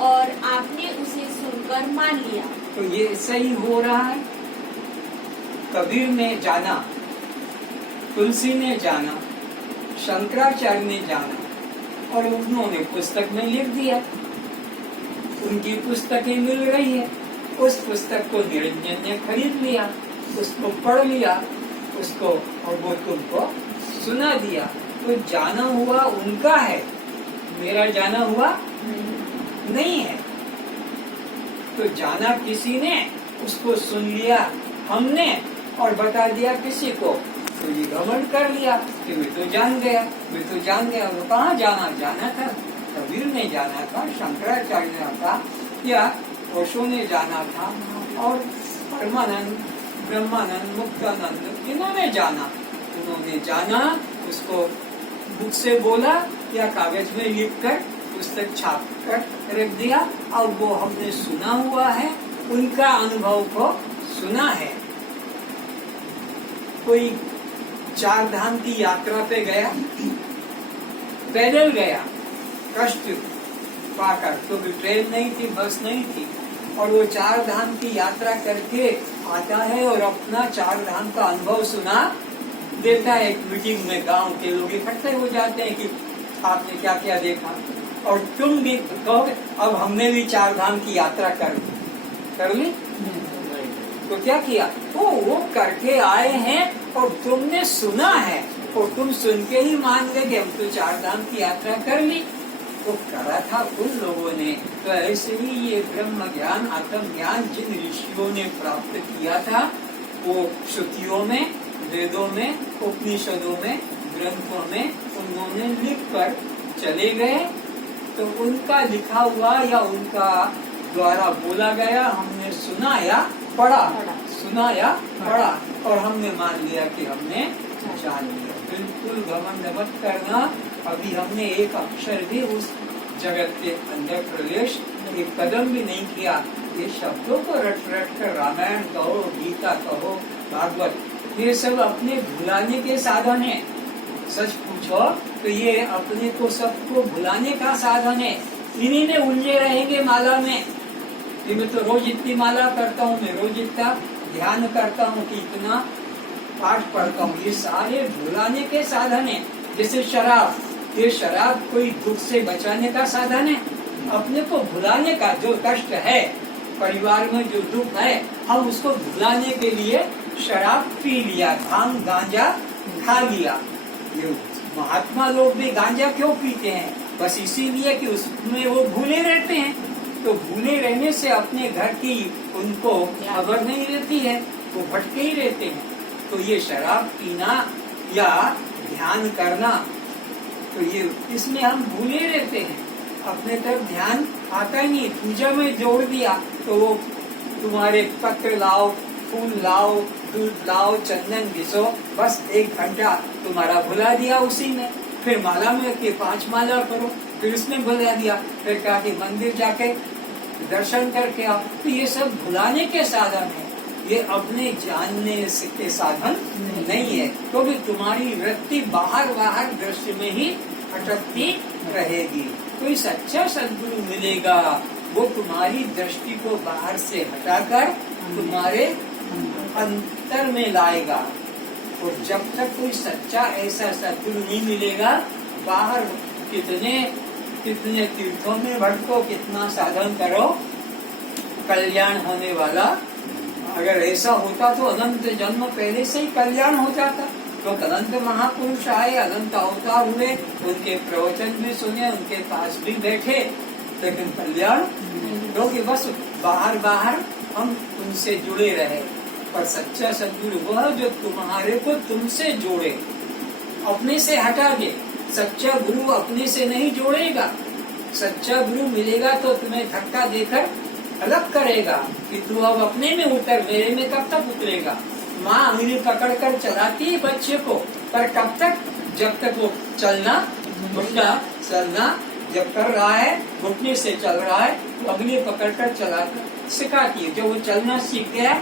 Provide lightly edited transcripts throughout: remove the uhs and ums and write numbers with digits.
और आपने उसे सुनकर मान लिया। तो ये सही हो रहा है। कबीर ने जाना, तुलसी ने जाना, शंकराचार्य ने जाना और उन्होंने पुस्तक में लिख दिया। उनकी पुस्तकें मिल रही है। उस पुस्तक को निरंजन ने खरीद लिया, उसको पढ़ लिया, उसको और वो तुमको सुना दिया। तो जाना हुआ उनका है, मेरा जाना हुआ नहीं है। तो जाना किसी ने, उसको सुन लिया हमने और बता दिया किसी को, तो ये घमंड कर लिया कि मैं तो जान गया, मैं तो जान गया। वो कहाँ जाना? जाना था कबीर ने जाना था, शंकराचार्य ने था, या ओशो ने जाना था, और परमानंद, ब्रह्मानंद, मुक्तानंद इन्होंने जाना। उन्होंने जाना, उसको बुक से बोला या कागज में लिख कर पुस्तक छाप कर रख दिया, और वो हमने सुना हुआ है, उनका अनुभव को सुना है। कोई 4 धाम की यात्रा पे गया, पैदल गया, कष्ट पाकर, क्योंकि ट्रेन नहीं थी, बस नहीं थी, और वो 4 धाम की यात्रा करके आता है और अपना 4 धाम का अनुभव सुना देता है। एक मीटिंग में गांव के लोग इकट्ठे हो जाते हैं कि आपने क्या क्या देखा, और तुम भी कहोगे अब हमने भी 4 धाम की यात्रा कर ली। तो क्या किया? वो करके आए हैं और तुमने सुना है, और तुम सुन के ही मान गए कि हम तो 4 धाम की यात्रा कर ली। तो करा था उन लोगों ने। तो ऐसे ही ये ब्रह्म ज्ञान, आत्म ज्ञान जिन ऋषियों ने प्राप्त किया था, वो श्रुतियों में, वेदों में, उपनिषदों में, ग्रंथों में उन्होंने लिख कर चले गए। तो उनका लिखा हुआ या उनका द्वारा बोला गया हमने सुना या पढ़ा, सुना या पढ़ा, और हमने मान लिया कि हमने जान लिया। बिल्कुल घमंड मत करना। अभी हमने एक अक्षर भी उस जगत के अंदर प्रवेश, एक कदम भी नहीं किया। ये शब्दों को रट रट कर रामायण कहो, गीता कहो, भागवत, ये सब अपने भुलाने के साधन है। सच पूछो तो ये अपने को सबको भुलाने का साधन है। इन्हीं में उलझे रहेंगे माला में। ये मैं तो रोज इतनी माला करता हूँ, मैं रोज इतना ध्यान करता हूँ कि इतना पाठ पढ़ता हूँ, ये सारे भुलाने के साधन है। जैसे शराब, ये शराब कोई दुख से बचाने का साधन है, अपने को भुलाने का। जो कष्ट है परिवार में, जो दुख है, हम उसको भुलाने के लिए शराब पी लिया, भांग गांजा खा लिया। ये महात्मा लोग भी गांजा क्यों पीते हैं? बस इसीलिए कि उसमें वो भूले रहते हैं। तो भूले रहने से अपने घर की उनको खबर नहीं रहती है, वो भटके ही रहते हैं। तो ये शराब पीना या ध्यान करना, तो ये इसमें हम भूले रहते हैं, अपने तरफ ध्यान आता ही नहीं। पूजा में जोड़ दिया तो वो तुम्हारे पत्र लाओ, फूल लाओ, दूध लाओ, चंदन घिसो, बस 1 घंटा तुम्हारा भुला दिया उसी में। फिर माला में के 5 माला करो, फिर उसमें भुला दिया। फिर कहा कि मंदिर जाके दर्शन करके आओ। तो ये सब भुलाने के साधन है, ये अपने जानने के साधन नहीं है। तो भी तुम्हारी वृत्ति बाहर बाहर दृश्य में ही अटकती रहेगी। कोई सच्चा सद्गुरु मिलेगा, वो तुम्हारी दृष्टि को बाहर से हटाकर तुम्हारे अंतर में लाएगा। और जब तक कोई सच्चा ऐसा सद्गुरु नहीं मिलेगा, बाहर कितने तीर्थों में भटको, कितना साधन करो, कल्याण होने वाला। अगर ऐसा होता तो अनंत जन्म पहले से ही कल्याण हो जाता। तो अनंत महापुरुष आए, अनंत अवतार हुए, उनके प्रवचन भी सुने, उनके पास भी बैठे, लेकिन कल्याण क्योंकि बस बाहर बाहर हम उनसे जुड़े रहे। पर सच्चा सद्गुरु वह जो तुम्हारे को तुमसे जोड़े, अपने से हटा दे। सच्चा गुरु अपने से नहीं जोड़ेगा। सच्चा गुरु मिलेगा तो तुम्हें धक्का देकर अलग करेगा कि तू अब अपने में उतर, मेरे में कब तक उतरेगा। माँ अंगुली पकड़ कर चलाती है बच्चे को, पर कब तक? जब तक वो चलना, घुटना चलना जब कर रहा है, घुटने से चल रहा है, तो अंगुली पकड़ कर चलाकर सिखाती है। जब वो चलना सीख गया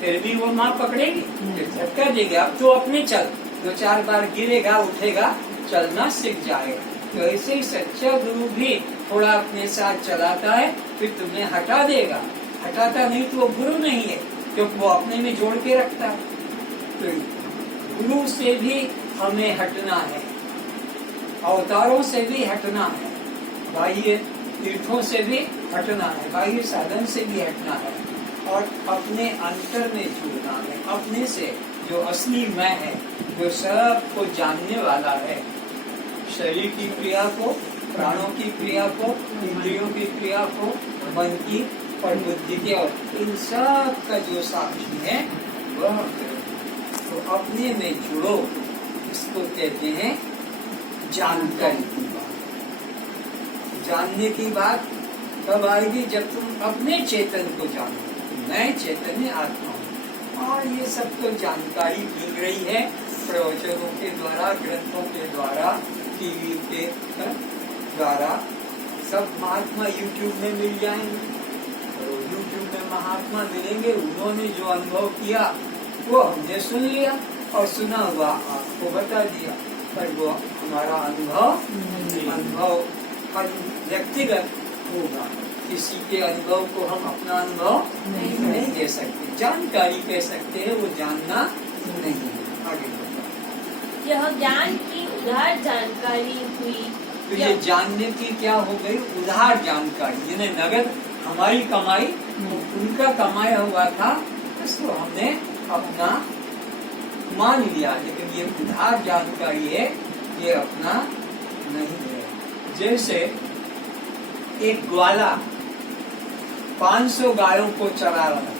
फिर भी वो माँ पकड़ेगी, फिर धक्का देगी, अब तो अपने चल। 2-4 बार गिरेगा, उठेगा, चलना सीख जाएगा। तो ऐसे ही सच्चा गुरु भी थोड़ा अपने साथ चलाता है, फिर तुम्हें हटा देगा। हटाता नहीं तो वो गुरु नहीं है, क्योंकि वो अपने में जोड़ के रखता है। तो गुरु से भी हमें हटना है, अवतारों से भी हटना है, बाह्य तीर्थों से भी हटना है, बाह्य साधन से भी हटना है, और अपने अंतर में जुड़ना है, अपने से जो असली मैं है, जो सबको जानने वाला है, शरीर की क्रिया को, प्राणों की क्रिया को, इंद्रियों की क्रिया को, मन की और बुद्धि के, और इन सब का जो साक्षी है वह। तो अपने में जुड़ो, इसको कहते हैं जानकारी की बात। जानने की बात कब आएगी? जब तुम अपने चेतन को जानो, मैं चैतन्य आत्मा हूँ। और ये सब तो जानकारी मिल रही है प्रवचनों के द्वारा, ग्रंथों के द्वारा, टीवी के द्वारा। सब महात्मा यूट्यूब में मिल जाएंगे, तो यूट्यूब में महात्मा मिलेंगे, उन्होंने जो अनुभव किया वो हमने सुन लिया, और सुना हुआ आपको बता दिया, पर वो हमारा अनुभव व्यक्तिगत होगा। किसी के अनुभव को हम अपना अनुभव नहीं दे सकते, जानकारी कह सकते हैं, वो जानना नहीं है। आगे बताओ। यह ज्ञान की उदार जानकारी हुई। तो ये जानने की क्या हो गई? उधार जानकारी, यानी नगद हमारी कमाई, उनका कमाया हुआ था, इसको हमने अपना मान लिया, लेकिन ये उधार जानकारी है, ये अपना नहीं है। जैसे एक ग्वाला 500 गायों को चरा रहा है,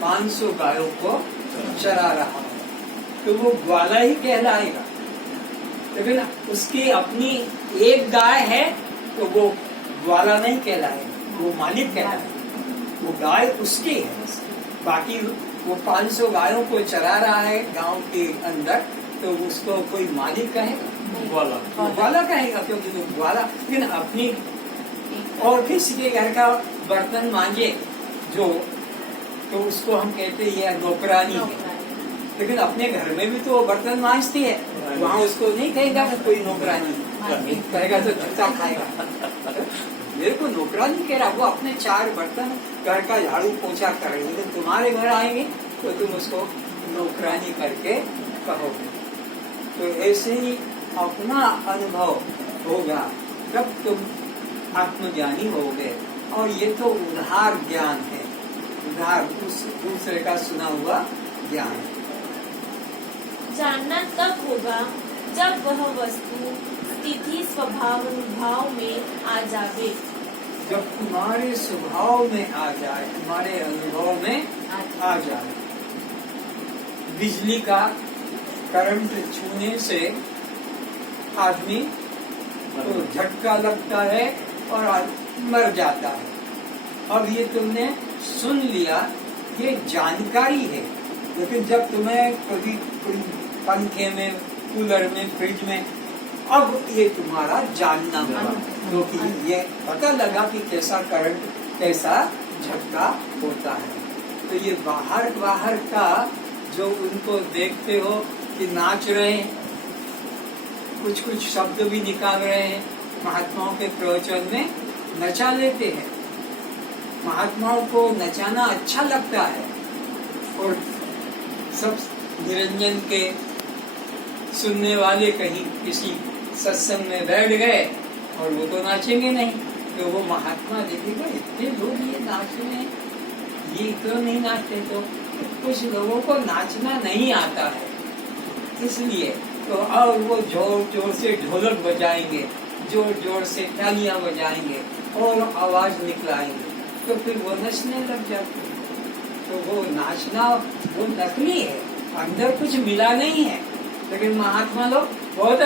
500 गायों को चरा रहा है, तो वो ग्वाला ही कहलाएगा। लेकिन उसकी अपनी एक गाय है तो वो ग्वाला नहीं कहलाएगा, वो मालिक कहलाएगा, वो गाय उसकी है। बाकी वो 500 गायों को चरा रहा है गांव के अंदर, तो उसको कोई मालिक कहेगा? ग्वाला कहेगा, क्योंकि वो ग्वाला। लेकिन अपनी और किसी के घर का बर्तन मांजे जो, तो उसको हम कहते हैं यह नौकरानी है। लेकिन अपने घर में भी तो वो बर्तन मांजती है, वहाँ उसको नहीं कहेगा कि कोई नौकरानी, कहेगा तो जूता खाएगा। मेरे को नौकरानी कह रहा, वो अपने 4 बर्तन घर का झाड़ू पोछा कर रही है, लेकिन तुम्हारे घर आएंगे तो तुम उसको नौकरानी करके कहोगे। तो ऐसे ही अपना अनुभव होगा जब तुम आत्मज्ञानी होगे। और ये तो उधार ज्ञान है, उधार उस दूसरे का सुना हुआ ज्ञान। जानना तब होगा जब वह वस्तु स्थिति स्वभाव अनुभाव में आ जावे। जब तुम्हारे स्वभाव में आ जाए, तुम्हारे अनुभव में आ जाए। बिजली का करंट छूने से आदमी तो झटका लगता है और मर जाता है। अब ये तुमने सुन लिया, ये जानकारी है। लेकिन जब तुम्हें कभी कोई पंखे में, कूलर में, फ्रिज में, अब ये तुम्हारा जानना हुआ, क्योंकि ये पता लगा कि कैसा करंट, कैसा झटका होता है। तो ये बाहर का जो उनको देखते हो कि नाच रहे हैं, कुछ शब्द भी निकाल रहे हैं, महात्माओं के प्रवचन में नचा लेते हैं। महात्माओं को नचाना अच्छा लगता है, और सब निरंजन के सुनने वाले कहीं किसी सत्संग में बैठ गए और वो तो नाचेंगे नहीं, तो वो महात्मा देखेगा इतने लोग ये नाच रहे हैं, ये क्यों नहीं नाचते? तो कुछ लोगों को नाचना नहीं आता है, इसलिए तो और वो जोर जोर से ढोलक बजाएंगे, जोर जोर से तालियां बजाएंगे और आवाज निकलाएंगे, तो फिर वो नचने लग जाते हैं। तो वो नाचना वो नकली है, अंदर कुछ मिला नहीं है। लेकिन महात्मा लोग बहुत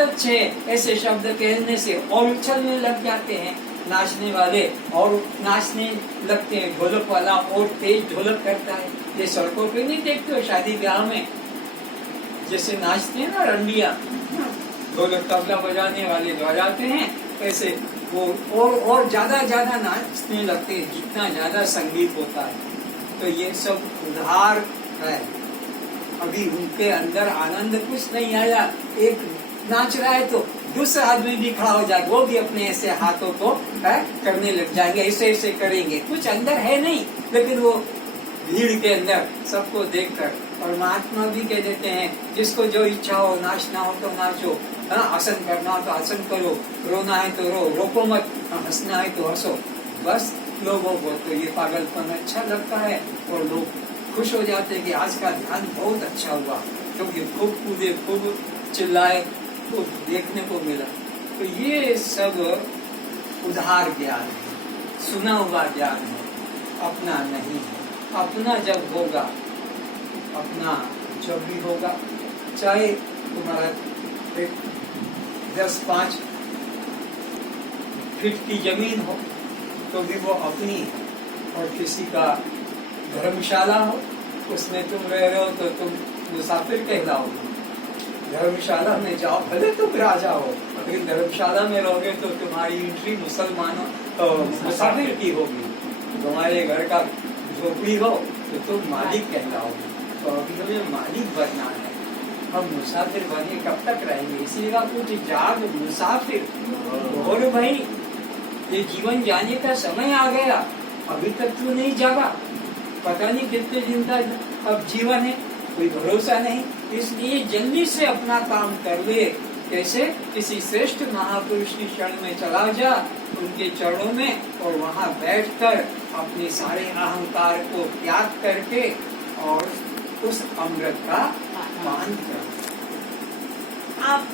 अच्छे ऐसे शब्द कहने से और उछलने लग जाते हैं, नाचने वाले और नाचने लगते हैं, ढोलक वाला और तेज ढोलक करता है। ये सड़कों पे नहीं देखते हो शादी ब्याह में जैसे नाचते हैं ना रंडिया, ढोलक तबला बजाने वाले बजाते हैं, ऐसे वो और ज्यादा नाचने लगते हैं जितना ज्यादा संगीत होता है। तो ये सब उधार है, अभी उनके अंदर आनंद कुछ नहीं आया। एक नाच रहा है तो दूसरा आदमी भी खड़ा हो जाएगा, वो भी अपने ऐसे हाथों को करने लग जाएंगे, ऐसे ऐसे करेंगे। कुछ अंदर है नहीं, लेकिन वो भीड़ के अंदर सबको देखकर। और महात्मा भी कह देते हैं जिसको जो इच्छा हो, नाचना हो तो नाचो, आसन करना हो तो आसन करो, रोना है तो रो, रोको मत, हंसना है तो हंसो। बस लोगों को तो ये पागलपन अच्छा लगता है और लोग खुश हो जाते हैं कि आज का ध्यान बहुत अच्छा हुआ, क्योंकि खूब कूदे, खूब चिल्लाए, खूब देखने को मिला। तो ये सब उधार ज्ञान है, सुना हुआ ज्ञान है, अपना नहीं है। अपना जब होगा, अपना जब भी होगा, चाहे तुम्हारा 10-5 फीट की जमीन हो तो भी वो अपनी है, और किसी का धर्मशाला हो, उसमें तुम रह रहे हो तो तुम मुसाफिर कहलाओगे। धर्मशाला में जाओ, भले तुम राजा हो, लेकिन धर्मशाला में रहोगे तो तुम्हारी एंट्री मुसलमानों मुसाफिर की होगी। तुम्हारे घर का झोपड़ी हो तो तुम मालिक कहलाओगे। तो अभी हमें मालिक बनना है, हम मुसाफिर बने कब तक रहेंगे? इसीलिए कुछ जाग मुसाफिर। और भाई ये जीवन जाने का समय आ गया, अभी तक तू नहीं जागा, पता नहीं कितने दिन तक अब जीवन है, कोई भरोसा नहीं। इसलिए जल्दी से अपना काम कर ले। कैसे? किसी श्रेष्ठ महापुरुष की शरण में चला जा, उनके चरणों में, और वहाँ बैठकर अपने सारे अहंकार को त्याग करके और उस अमृत का पान कर। आप